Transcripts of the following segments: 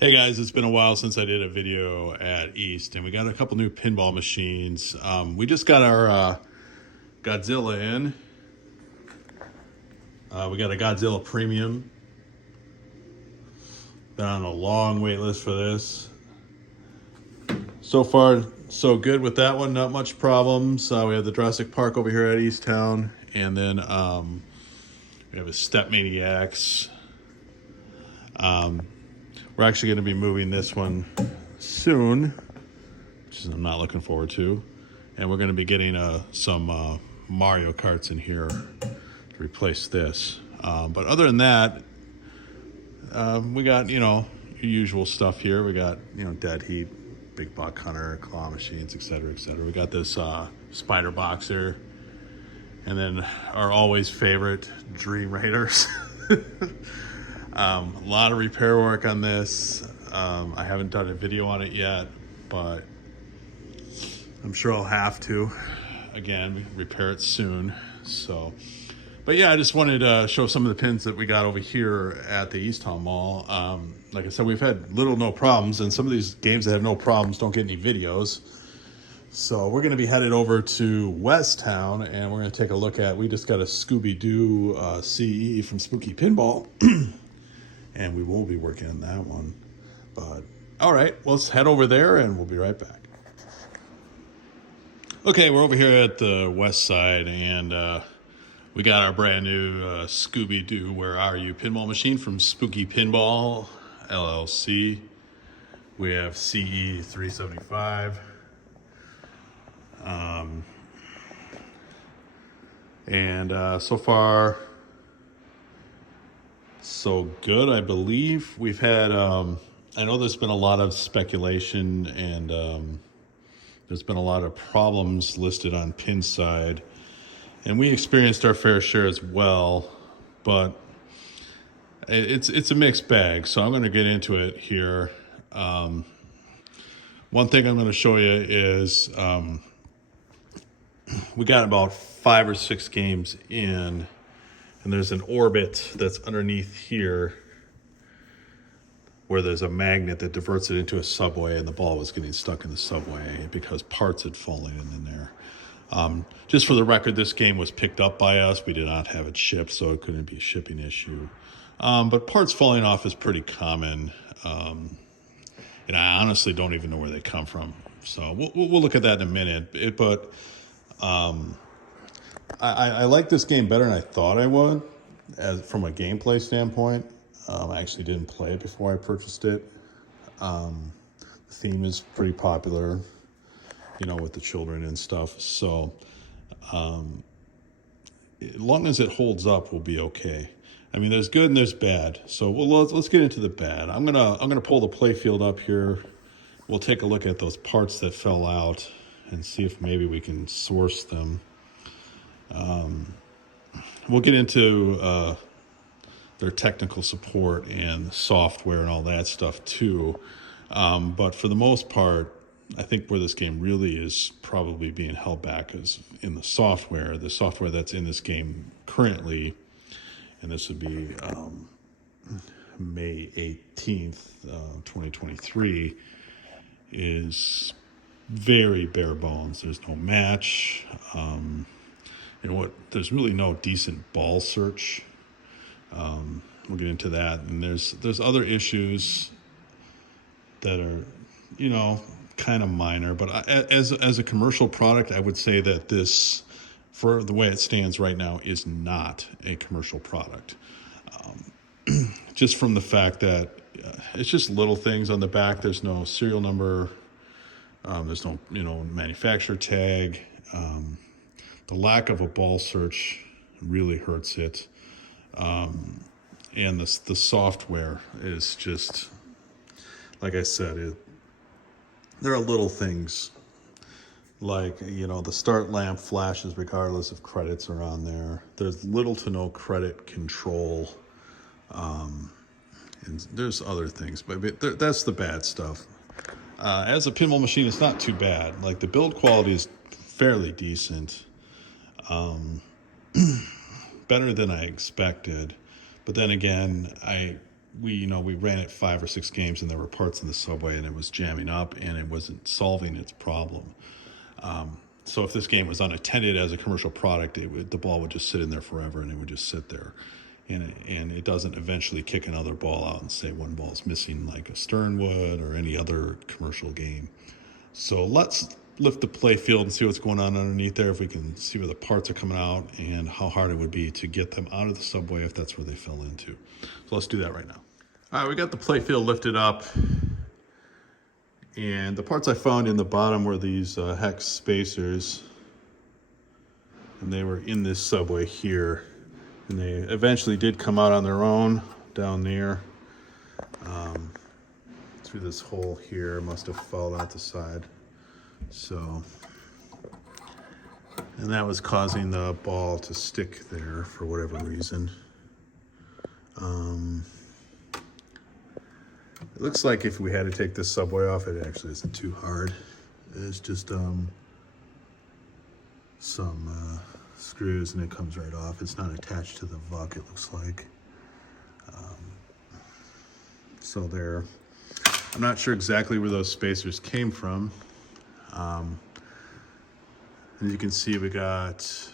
Hey guys, it's been a while since I did a video at East, and we got a couple new pinball machines. We just got our Godzilla in. We got a Godzilla Premium. Been on a long wait list for this. So far, so good with that one. Not much problems. We have the Jurassic Park over here at East Town, and then we have a Step Maniacs. We're actually going to be moving this one soon, which I'm not looking forward to. And we're going to be getting some Mario Karts in here to replace this. But other than that, we got, your usual stuff here. We got, Dead Heat, Big Buck Hunter, claw machines, etc., etc. We got this Spider Boxer. And then our always favorite, Dream Raiders. A lot of repair work on this. I haven't done a video on it yet, but I'm sure I'll have to. Again, repair it soon. So, but yeah, I just wanted to show some of the pins that we got over here at the East Town Mall. Like I said, we've had no problems, and some of these games that have no problems don't get any videos. So we're going to be headed over to West Town, and we're going to take a look at, we just got a Scooby-Doo CE from Spooky Pinball. And we will be working on that one. But, all right, let's head over there and we'll be right back. Okay, we're over here at the west side, and we got our brand new Scooby-Doo Where Are You pinball machine from Spooky Pinball, LLC. We have CE 375. So far, so good, I believe. We've had, I know there's been a lot of speculation, and there's been a lot of problems listed on Pinside, and we experienced our fair share as well, but it's a mixed bag, so I'm going to get into it here. One thing I'm going to show you is we got about 5 or 6 games in, and there's an orbit that's underneath here where there's a magnet that diverts it into a subway, and the ball was getting stuck in the subway because parts had fallen in there. Just for the record, this game was picked up by us. We did not have it shipped, so it couldn't be a shipping issue. But parts falling off is pretty common. And I honestly don't even know where they come from. So we'll look at that in a minute. But I like this game better than I thought I would, from a gameplay standpoint. I actually didn't play it before I purchased it. The theme is pretty popular, with the children and stuff. So as long as it holds up, we'll be okay. I mean, there's good and there's bad. So let's get into the bad. I'm gonna pull the playfield up here. We'll take a look at those parts that fell out and see if maybe we can source them. We'll get into their technical support and software and all that stuff too. But for the most part, I think where this game really is probably being held back is in the software that's in this game currently. And this would be May 18th, 2023, is very bare bones. There's no match. There's really no decent ball search. We'll get into that. And there's other issues that are, kind of minor. But as a commercial product, I would say that this, for the way it stands right now, is not a commercial product. Just from the fact that it's just little things on the back. There's no serial number. There's no, manufacturer tag. The lack of a ball search really hurts it. And the software is just, like I said, there are little things like, the start lamp flashes regardless if credits are on there. There's little to no credit control. And there's other things, but that's the bad stuff. As a pinball machine, it's not too bad. Like, the build quality is fairly decent. Better than I expected. But then again, I we ran it 5 or 6 games, and there were parts in the subway, and it was jamming up, and it wasn't solving its problem. So if this game was unattended as a commercial product, the ball would just sit in there forever, and it would just sit there. And it doesn't eventually kick another ball out and say one ball's missing like a Stern would or any other commercial game. So let's lift the play field and see what's going on underneath there, if we can see where the parts are coming out and how hard it would be to get them out of the subway if that's where they fell into. So let's do that right now. All right, we got the play field lifted up. And the parts I found in the bottom were these hex spacers. And they were in this subway here. And they eventually did come out on their own down there. Through this hole here, must have fallen out the side. So, and that was causing the ball to stick there for whatever reason. It looks like if we had to take this subway off, it actually isn't too hard. It's just some screws and it comes right off. It's not attached to the vuck, it looks like. So there, I'm not sure exactly where those spacers came from. As you can see, we got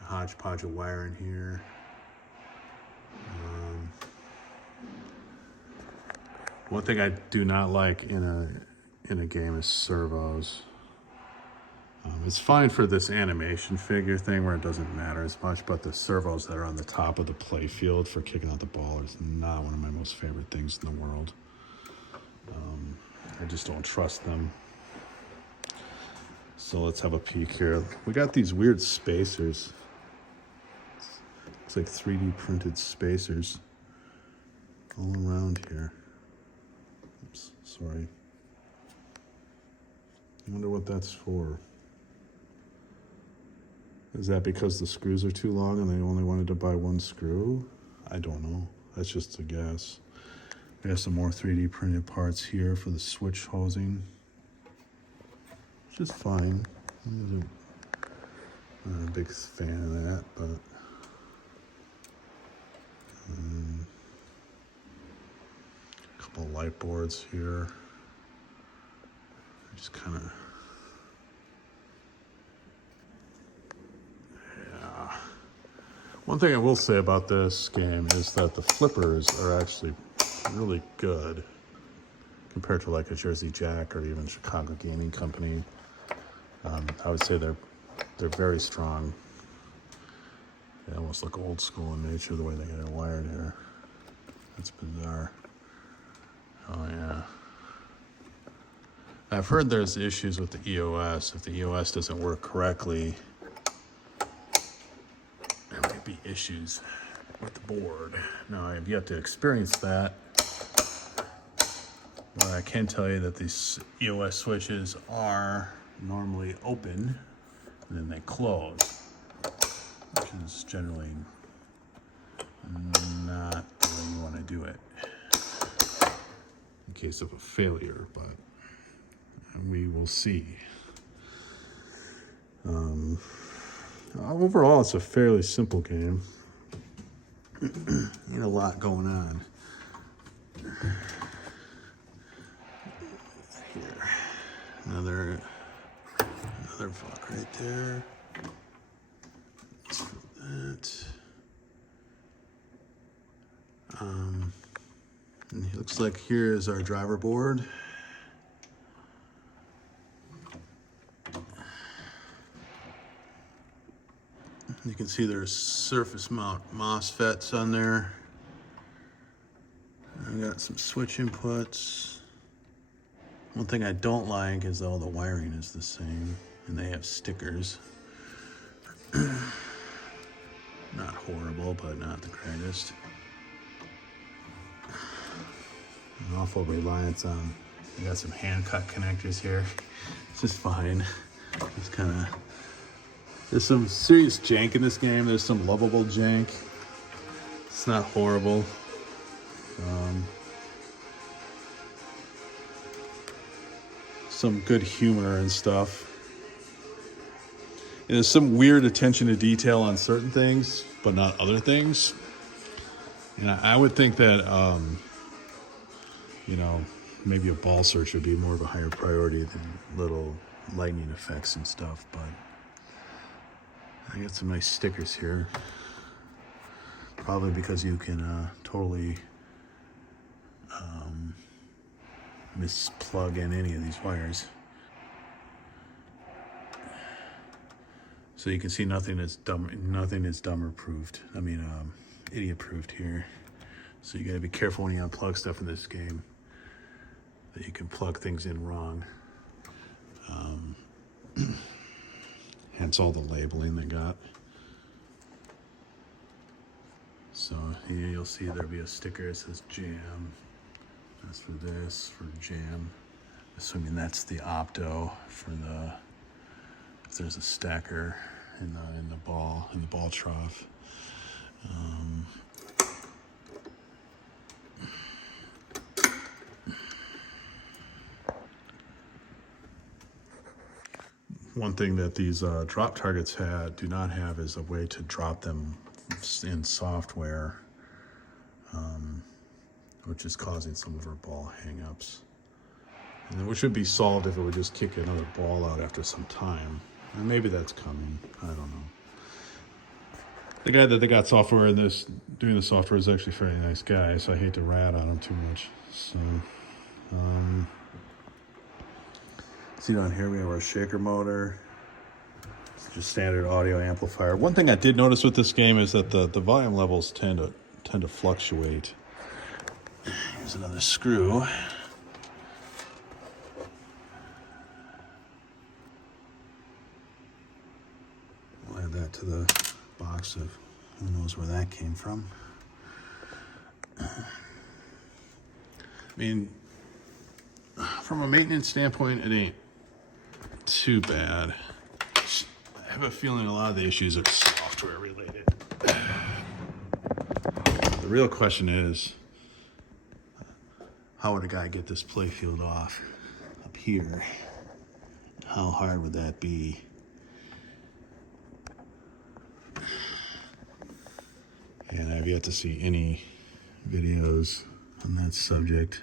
a hodgepodge of wire in here. One thing I do not like in a game is servos. It's fine for this animation figure thing where it doesn't matter as much, but the servos that are on the top of the play field for kicking out the ball is not one of my most favorite things in the world. I just don't trust them. So let's have a peek here. We got these weird spacers. It's like 3D printed spacers all around here. Oops, sorry. I wonder what that's for. Is that because the screws are too long and they only wanted to buy one screw? I don't know. That's just a guess. We have some more 3D printed parts here for the switch hosing. Which is fine. I'm not a big fan of that, but a couple of light boards here. Just kind of, yeah. One thing I will say about this game is that the flippers are actually really good compared to like a Jersey Jack or even Chicago Gaming Company. I would say they're very strong. They almost look old school in nature the way they get it wired here. That's bizarre. Oh yeah. I've heard there's issues with the EOS. If the EOS doesn't work correctly, there might be issues with the board. Now, I have yet to experience that, but I can tell you that these EOS switches are normally open and then they close, which is generally not the way you want to do it in case of a failure, but we will see. Overall, it's a fairly simple game. Ain't a lot going on. Here, another fuck right there. Let's do that. And it looks like here is our driver board. You can see there's surface mount MOSFETs on there. I got some switch inputs. One thing I don't like is all the wiring is the same, and they have stickers. Not horrible, but not the greatest. An awful reliance on, I got some hand cut connectors here. This is fine. It's kind of, there's some serious jank in this game. There's some lovable jank. It's not horrible. Some good humor and stuff. And there's some weird attention to detail on certain things, but not other things. And I would think that, you know, maybe a ball search would be more of a higher priority than little lightning effects and stuff, but I got some nice stickers here. Probably because you can totally misplug in any of these wires. So you can see nothing is dumber proofed. I mean, idiot proofed here. So you got to be careful when you unplug stuff in this game, that you can plug things in wrong. Hence all the labeling they got. So here you'll see there'll be a sticker that says jam. That's for this, for jam. Assuming that's the opto for the, if there's a stacker in the ball trough. One thing that these drop targets do not have is a way to drop them in software, which is causing some of our ball hang-ups. And which would be solved if it would just kick another ball out after some time. And maybe that's coming. I don't know. The guy that they got software in this, doing the software, is actually a very nice guy, so I hate to rat on him too much. So, see down here we have our shaker motor. It's just standard audio amplifier. One thing I did notice with this game is that the volume levels tend to fluctuate. Here's another screw. We'll add that to the box of who knows where that came from. I mean, from a maintenance standpoint, it ain't too bad. I have a feeling a lot of the issues are software related. The real question is, how would a guy get this playfield off up here? How hard would that be? And I've yet to see any videos on that subject.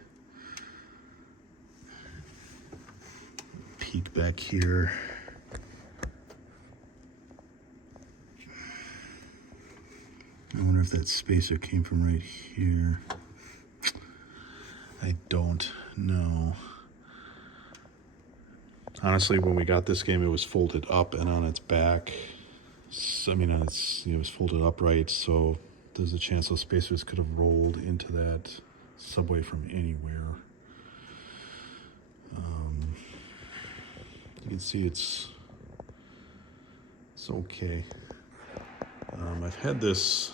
Peek back here. I wonder if that spacer came from right here. I don't know. Honestly, when we got this game, it was folded up and on its back. I mean, it was folded upright, so there's a chance those spacers could have rolled into that subway from anywhere. You can see it's okay. I've had this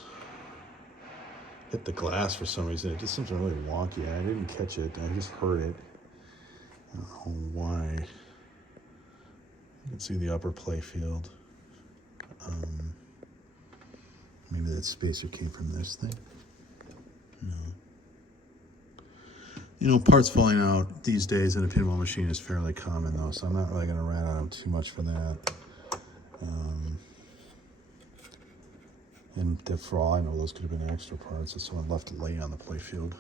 hit the glass for some reason. It just seems really wonky. I didn't catch it. I just heard it. I don't know why. You can see the upper play field. Maybe that spacer came from this thing. No. You know, parts falling out these days in a pinball machine is fairly common, though, so I'm not really going to rat on them too much for that. And for all I know, those could have been extra parts that someone left to lay on the playfield.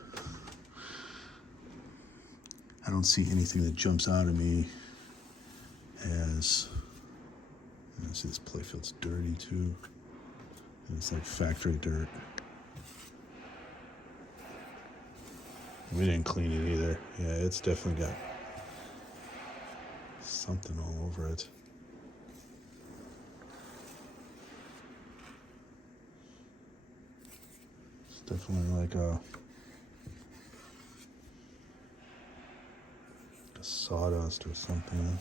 I don't see anything that jumps out at me as... You see this playfield's dirty, too. And it's like factory dirt. We didn't clean it either. Yeah, it's definitely got something all over it. It's definitely like a sawdust or something.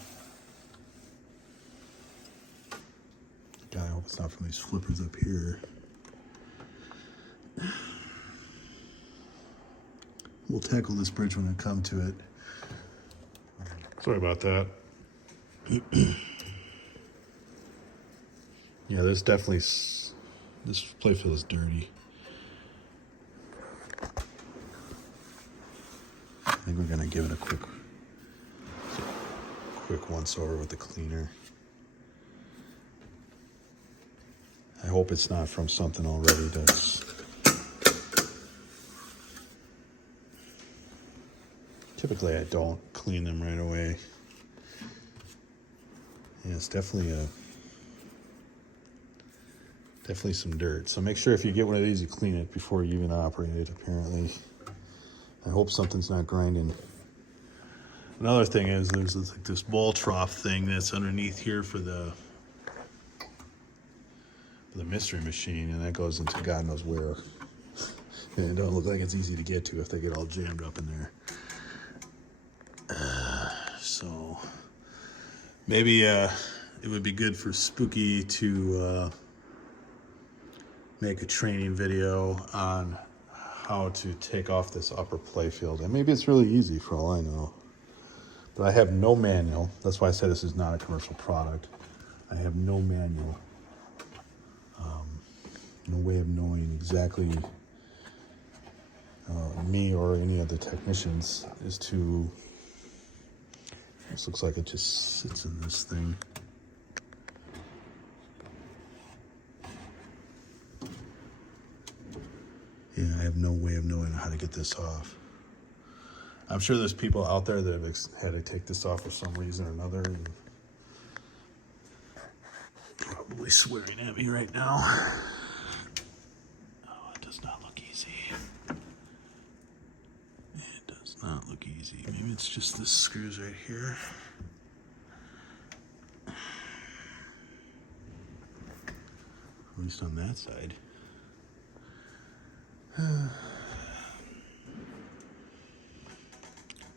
God, I hope it's not from these flippers up here. We'll tackle this bridge when I come to it. Sorry about that. Yeah, there's definitely... This playfield is dirty. I think we're going to give it a quick once over with the cleaner. I hope it's not from something already that's Typically I don't clean them right away. Yeah, it's definitely some dirt. So make sure if you get one of these, you clean it before you even operate it, apparently. I hope something's not grinding. Another thing is there's like this ball trough thing that's underneath here for the mystery machine, and that goes into God knows where. And it don't look like it's easy to get to if they get all jammed up in there. So maybe it would be good for Spooky to make a training video on how to take off this upper playfield. And maybe it's really easy for all I know. But I have no manual. That's why I said this is not a commercial product. I have no manual. No way of knowing exactly me or any other technicians as to. This looks like it just sits in this thing. Yeah, I have no way of knowing how to get this off. I'm sure there's people out there that have had to take this off for some reason or another, and probably swearing at me right now. Oh, it does not look easy. It does not look easy. Maybe it's just the screws right here. At least on that side.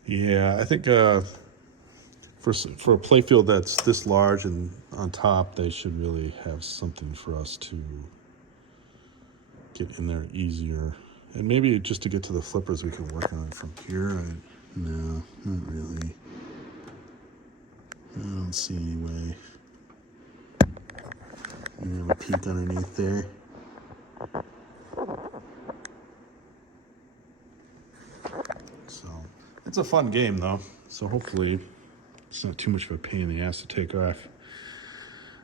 Yeah, I think for a playfield that's this large and on top, they should really have something for us to get in there easier. And maybe just to get to the flippers, we can work on it from here. No, not really. I don't see any way. You have a peek underneath there. So it's a fun game though. So hopefully it's not too much of a pain in the ass to take off.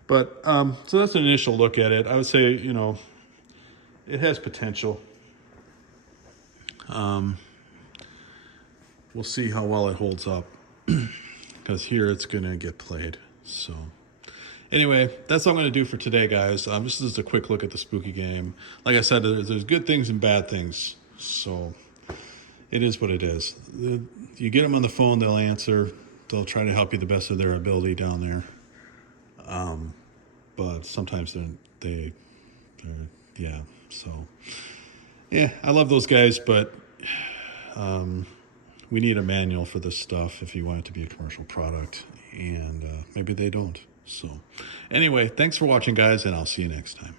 But so that's an initial look at it. I would say, you know, it has potential. We'll see how well it holds up, because here it's gonna get played. So anyway, that's all I'm going to do for today, guys. This is a quick look at the Spooky game. Like I said, there's good things and bad things. So it is what it is. You get them on the phone, they'll answer. They'll try to help you the best of their ability down there. But sometimes they're yeah. So yeah, I love those guys, but we need a manual for this stuff if you want it to be a commercial product, and maybe they don't. So anyway, thanks for watching, guys, and I'll see you next time.